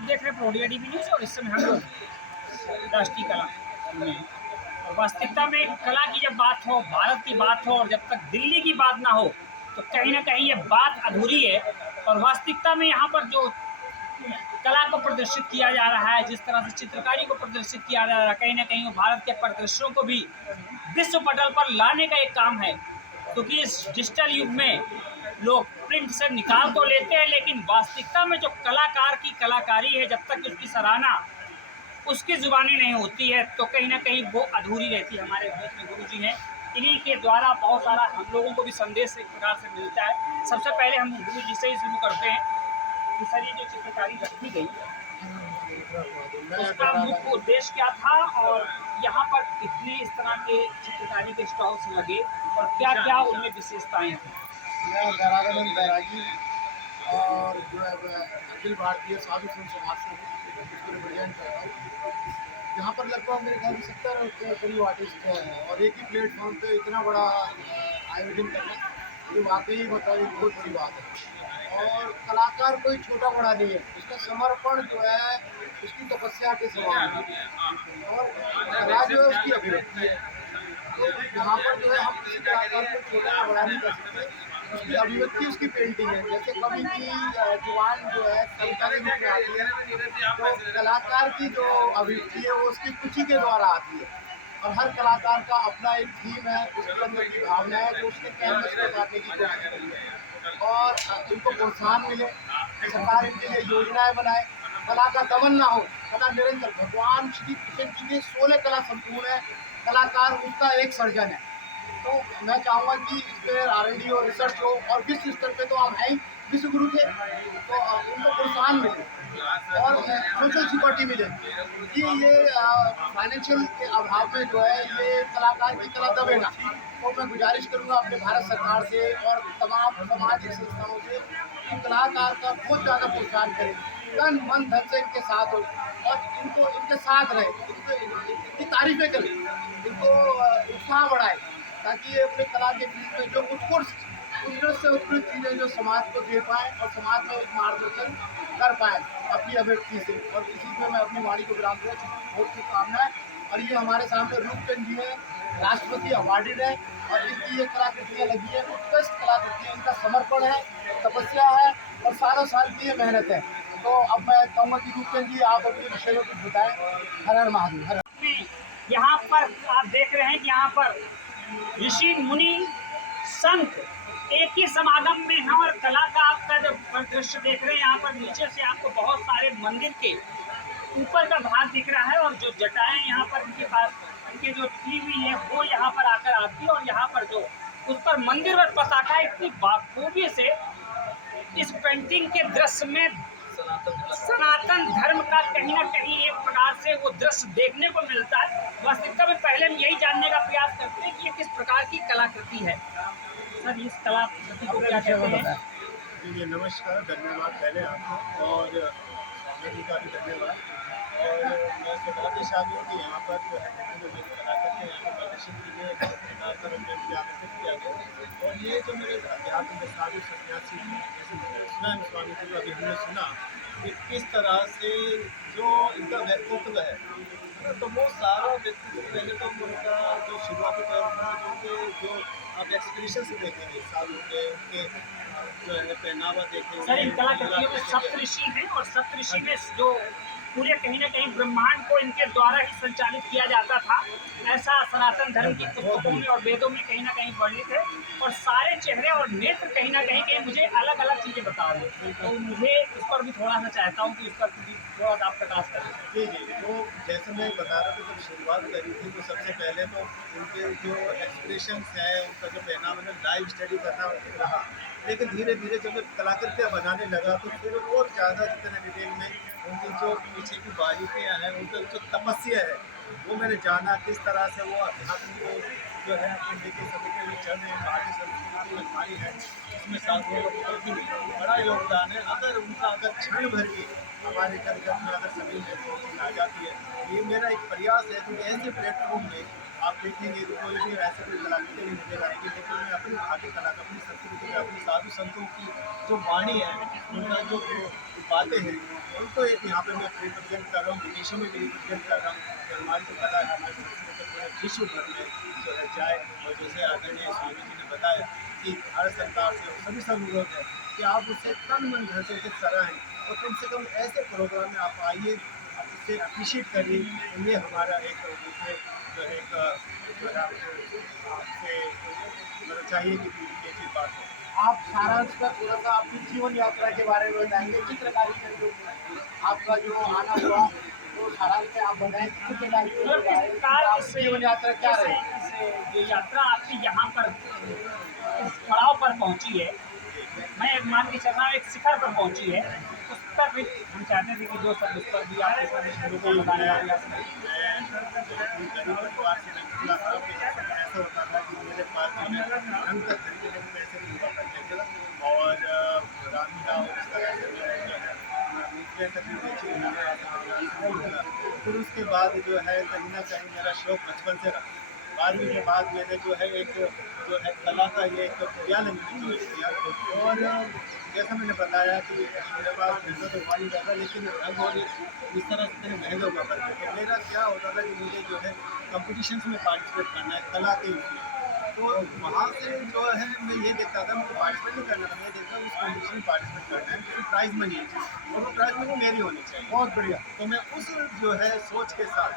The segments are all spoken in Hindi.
आप देख रहे हैं प्रोडिया टीवी न्यूज़ और इस समय हम लोग राष्ट्रीय कला में और वास्तविकता में कला की जब बात हो, भारत की बात हो और जब तक दिल्ली की बात ना हो तो कहीं ना कहीं ये बात अधूरी है। और वास्तविकता में यहाँ पर जो कला को प्रदर्शित किया जा रहा है, जिस तरह से चित्रकारी को प्रदर्शित किया जा रहा है, कहीं ना कहीं वो भारत के प्रदर्शनों को भी विश्व पटल पर लाने का एक काम है। क्योंकि इस डिजिटल युग में लोग प्रिंट से निकाल तो लेते हैं, लेकिन वास्तविकता में जो कलाकार की कलाकारी है, जब तक उसकी सराहना उसकी जुबानी नहीं होती है तो कहीं ना कहीं वो अधूरी रहती है। हमारे बीच में गुरु जी हैं, इन्हीं के द्वारा बहुत सारा हम लोगों को भी संदेश एक प्रकार से मिलता है। सबसे पहले हम गुरु जी से ही शुरू करते हैं कि सर, ये जो चित्रकारी रखी गई उसका मुख्य उद्देश्य क्या था, और यहाँ पर कितने इस तरह के चित्रकारी के स्टॉल्स लगे और क्या क्या उनमें विशेषताएं थी। मैं बैरागानंद बैरागी और जो है अखिल भारतीय साधु संत समाज से इसको रिप्रेजेंट करता हूँ। यहाँ पर लगभग मेरे ख्याल में 70 के करीब आर्टिस्ट हैं और एक ही प्लेटफॉर्म पे इतना बड़ा आयोजन करना ये वाकई मतलब एक बहुत बड़ी बात है। और कलाकार कोई छोटा बड़ा नहीं है, उसका समर्पण जो है उसकी तपस्या के समान है और कला जो है उसकी अभिव्यक्ति है। तो यहाँ पर जो है हम किसी कलाकार को छोटा या बड़ा नहीं कर सकते, उसकी अभिव्यक्ति उसकी पेंटिंग है। जैसे कवि की जुबान जो है कविता के रूप में आती है, तो कलाकार की जो अभिव्यक्ति है वो उसकी कुची के द्वारा आती है। और हर कलाकार का अपना एक थीम है, उसके अंदर की भावना है जो उसके कैनवस को काटने की कोशिश करी है। और इनको प्रोत्साहन मिले, सरकार इनके लिए योजनाएं बनाए, कला का दमन ना हो, कला निरंतर। भगवान श्री कृष्ण जी के 16 कला संपूर्ण है, कलाकार उसका एक सर्जन है। तो मैं चाहूँगा कि इस पर R&D और रिसर्च हो और विश्व स्तर पे तो हम हैं ही, विश्व गुरु थे, तो उनको प्रोत्साहन मिले और सोशल सिक्योरिटी मिले कि ये फाइनेंशियल के अभाव में जो है ये कलाकार की कला दबे ना। तो मैं गुजारिश करूँगा अपने भारत सरकार से और तमाम सामाजिक संस्थाओं से कि कलाकार का बहुत ज़्यादा प्रोत्साहन करें, तन मन धन से इनके साथ हो और इनको इनके साथ रहे, इनकी तारीफें करें, इनको उत्साह बढ़ाए, ताकि ये अपने कला के फील्ड में जो उत्कृष्ट से उत्कृष्ट चीज़ें जो समाज को दे पाएँ और समाज में एक मार्गदर्शन कर पाएँ अपनी अभिव्यक्ति से। और इसी में मैं अपनी वाणी को विराम दूँ। बहुत शुभकामनाएं। और ये हमारे सामने रूपचंद जी हैं, राष्ट्रपति अवार्डेड है और इनकी ये कलाकृतियाँ लगी है, उत्कृष्ट कलाकृतियाँ, इनका समर्पण है, तपस्या है और सालों साल की ये मेहनत है। तो अब मैं कहूँगा कि रूपचंद जी आप अपने विषय में कुछ बताएं। हर हर महादेव। हर यहाँ पर आप देख रहे हैं कि यहाँ पर ऋषि मुनि संत एक ही समागम में हैं और कला का आपका जो दृश्य देख रहे हैं, यहाँ पर नीचे से आपको बहुत सारे मंदिर के ऊपर का भाग दिख रहा है और जो जटाएं यहाँ पर इनके पास इनके जो निकली हुई है वो यहाँ पर आकर आती है और यहाँ पर जो उस पर मंदिर पर पताका इतनी बाखूबी से इस पेंटिंग के दृश्य में सनातन धर्म का कहीं ना कहीं एक प्रकार से वो दृश्य देखने को मिलता है। वास्तविकता में पहले हम यही जानने का प्रयास करते हैं कि ये किस प्रकार की कलाकृति है। सर, इस कलाकृति को क्या कहते हैं? जी नमस्कार, धन्यवाद पहले आपको और स्वामी जी का भी धन्यवाद। और मैं सौभाग्यशाली हूँ कि यहाँ पर जो है जो मेरी कलाकृतियाँ यहाँ पर प्रदर्शित की गई, मुझे आकर्षित किया गया। और ये जो मेरे अध्यात्म के साधु सन्यासी जैसे स्वयं स्वामी जी अभी हमने सुना कि किस तरह से जो इनका व्यक्तित्व है, तो वो सारा व्यक्तित्व पहले तो उनका जो शुरुआती तौर पर जो आप एक्सप्रेशन से देखेंगे साधु के उनके जो है पहनावा देखेंगे। सर, इन कलाकृतियों में सप्तऋषि हैं और सप्तऋषि में जो पूरे कहीं ना कहीं ब्रह्मांड को इनके द्वारा ही संचालित किया जाता था, ऐसा सनातन धर्म की पुस्तकों में और वेदों में कहीं ना कहीं वर्णित है। और सारे चेहरे और नेत्र कहीं ना कहीं मुझे अलग अलग चीज़ें बता रहे हैं, तो मुझे इस पर भी थोड़ा सा चाहता हूँ कि इस पर थोड़ा सा आप प्रकाश करें। जी जी, तो जैसे मैं बता रहा था जब शुरुआत करी थी तो सबसे पहले तो उनके जो एक्सप्रेशंस हैं, उनका जो पहनावा, मैंने लाइव स्टडी करना रहा। लेकिन धीरे धीरे जब मैं कलाकृतियाँ बनाने लगा तो फिर और ज़्यादा जितने डिटेल में उनकी जो पीछे की बारीकियाँ हैं, उनका जो तपस्या है वो मैंने जाना, किस तरह से वो अध्यात्म को जो है अपने लेके सभी के लिए चल रहे हैं। भारतीय संस्कृति में हमारी है, इसमें साधुओं का बहुत ही बड़ा योगदान है। अगर क्षण भर भी हमारे घर घर में अगर सभी में आ जाती है, ये मेरा एक प्रयास है कि ऐसे प्लेटफॉर्म में आप देखेंगे तो कोई भी ऐसे कोई कलाकृति नहीं नजर आएगी, लेकिन मैं अपनी भारतीय कला अपनी संस्कृति अपनी साधु संतों की जो वाणी है, उनका जो बातें हैं, उनको एक यहाँ पे मैं रिप्रेजेंट कर रहा हूँ, विदेशों में भी रिप्रेजेंट कर रहा हूँ कि हमारी जो कला है हमारी संस्कृति को पूरे विश्व भर में जो है जाए। और जैसे आदरणीय स्वामी जी ने बताया कि भारत सरकार से सभी से अनुरोध है कि आप उसे तन मन धन से उसे सराहें और कम से कम ऐसे प्रोग्राम में आप आइए, आप उससे अप्रिशिएट करिए। ये हमारा एक मुझे जो है एक जो है आपसे मतलब चाहिए कि ये चीज़ बात हो। आप सारांश पर थोड़ा सा आपकी जीवन यात्रा के बारे में बताएंगे, चित्रकारी का जो आपका जो आना हुआ, तो सारांश में आप बताएं कि चित्रकारी के मतलब बारे इस में काल आपकी से जीवन यात्रा क्या रही? जो यात्रा आपकी यहाँ पर इस पड़ाव पर पहुँची है, मैं एक मान के चल रहा हूँ एक शिखर पर पहुँची है, उस पर भी हम चाहते थे कि दो शब्द उस पर भी आप लोगों को बताने का प्रयास करें। गरीब परिवार से निकला था कि ऐसा होता था कि मेरे पास जो है ढंग तक तरीके के पैसे नहीं हुआ करते थे और रामलीला और इस तरह से जो है दूसरे तक भी बेची। फिर उसके बाद जो है कहीं ना कहीं मेरा शौक बचपन से रहा। 12वीं के बाद मैंने जो है एक जो है कला का ये एक विद्यालय मैंने चॉइस किया और जैसा मैंने बताया कि मेरे पास पैसा तो हुआ नहीं रहता, लेकिन रंग और इस तरह से मेरे महंगे हुआ करते। तो मेरा क्या होता था कि मुझे जो है कॉम्पिटिशन्स में पार्टिसिपेट करना है कला के उसमें, तो वहाँ से जो है मैं ये देखता था, मुझे पार्टिसिपेट नहीं करना था, मैं देखता उस कॉम्पिटिशन में पार्टिसिपेट करना है, क्योंकि प्राइज़ मनी है और वो प्राइज़ मनी मेरी होनी चाहिए। बहुत बढ़िया। तो मैं उस जो है सोच के साथ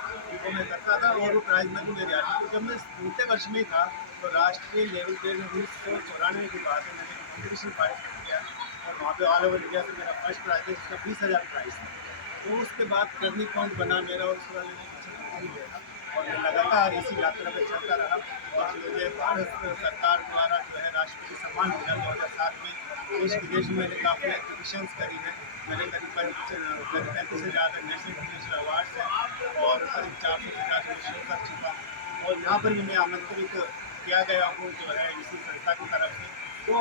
वो मैं करता था और वो प्राइज़ मनी मेरी आती थी। जब मैं दूसरे वर्ष में था तो राष्ट्रीय लेवल पे 1994 की बात है, मैंने कॉम्पिटिशन पार्टिसिपेट किया और वहाँ पे ऑल ओवर इंडिया से मेरा फर्स्ट प्राइज़ है, जिसका 20,000 प्राइज़ था। तो उसके बाद टर्निंग पॉइंट बना मेरा और उसके बाद मैंने और मैं लगातार इसी यात्रा में चलता रहा और मुझे भारत सरकार द्वारा जो है राष्ट्रपति सम्मान मिला 2007 में। देश विदेश में मैंने काफ़ी एग्जीबिशंस करी हैं, मैंने करीब 35 से ज़्यादा नेशनल इंटरनेशनल अवार्ड्स हैं और करीब 400 से ज़्यादा शो कर चुका और यहाँ पर भी मैं आमंत्रित किया गया हूँ जो है इसी संस्था की तरफ से। तो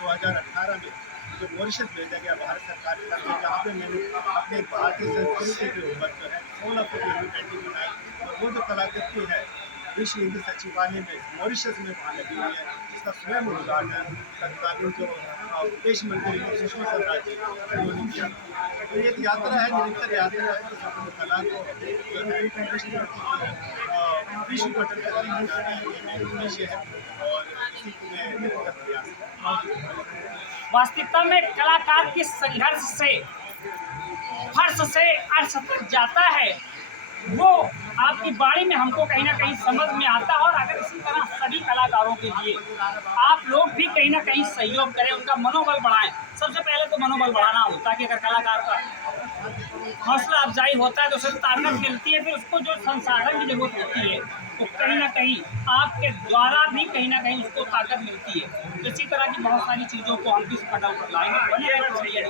2018 में मुझे मॉरिशस भेजा गया भारत सरकार की तरफ से, जहाँ पे मैंने अपने भारतीय संस्कृति के ऊपर जो है 16 फुट की पेंटिंग बनाई और वो जो कलाकृति है विश्व हिंदी सचिवालय में मॉरिशस में वहाँ लगी हुई है, जिसका स्वयं उद्घाटन तत्कालीन जो विदेश मंत्री सुषमा स्वराज जी उन्होंने किया। तो ये एक यात्रा है, निरंतर यात्रा है, जो कला को जो है विश्व पटल पर ले जाना है, ये मेरा उद्देश्य है और इसी को मैं निरंतर प्रयास कर रहा हूँ। वास्तविकता में कलाकार के संघर्ष से फर्श से अर्श तक जाता है, वो आपकी बाणी में हमको कहीं ना कहीं समझ में आता है। और अगर इसी तरह सभी कलाकारों के लिए आप लोग भी कहीं ना कहीं सहयोग करें, उनका मनोबल बढ़ाएं। सबसे पहले तो मनोबल बढ़ाना हो, ताकि अगर कलाकार का हौसला अफजाई होता है तो उसे ताकत मिलती है, फिर उसको जो संसाधन की जरूरत होती है तो कहीं ना कहीं आपके द्वारा भी कहीं ना कहीं उसको ताकत मिलती है। इसी तरह की बहुत सारी चीज़ों को हम इस पटल पर लाएंगे। बने रहें तो सही है।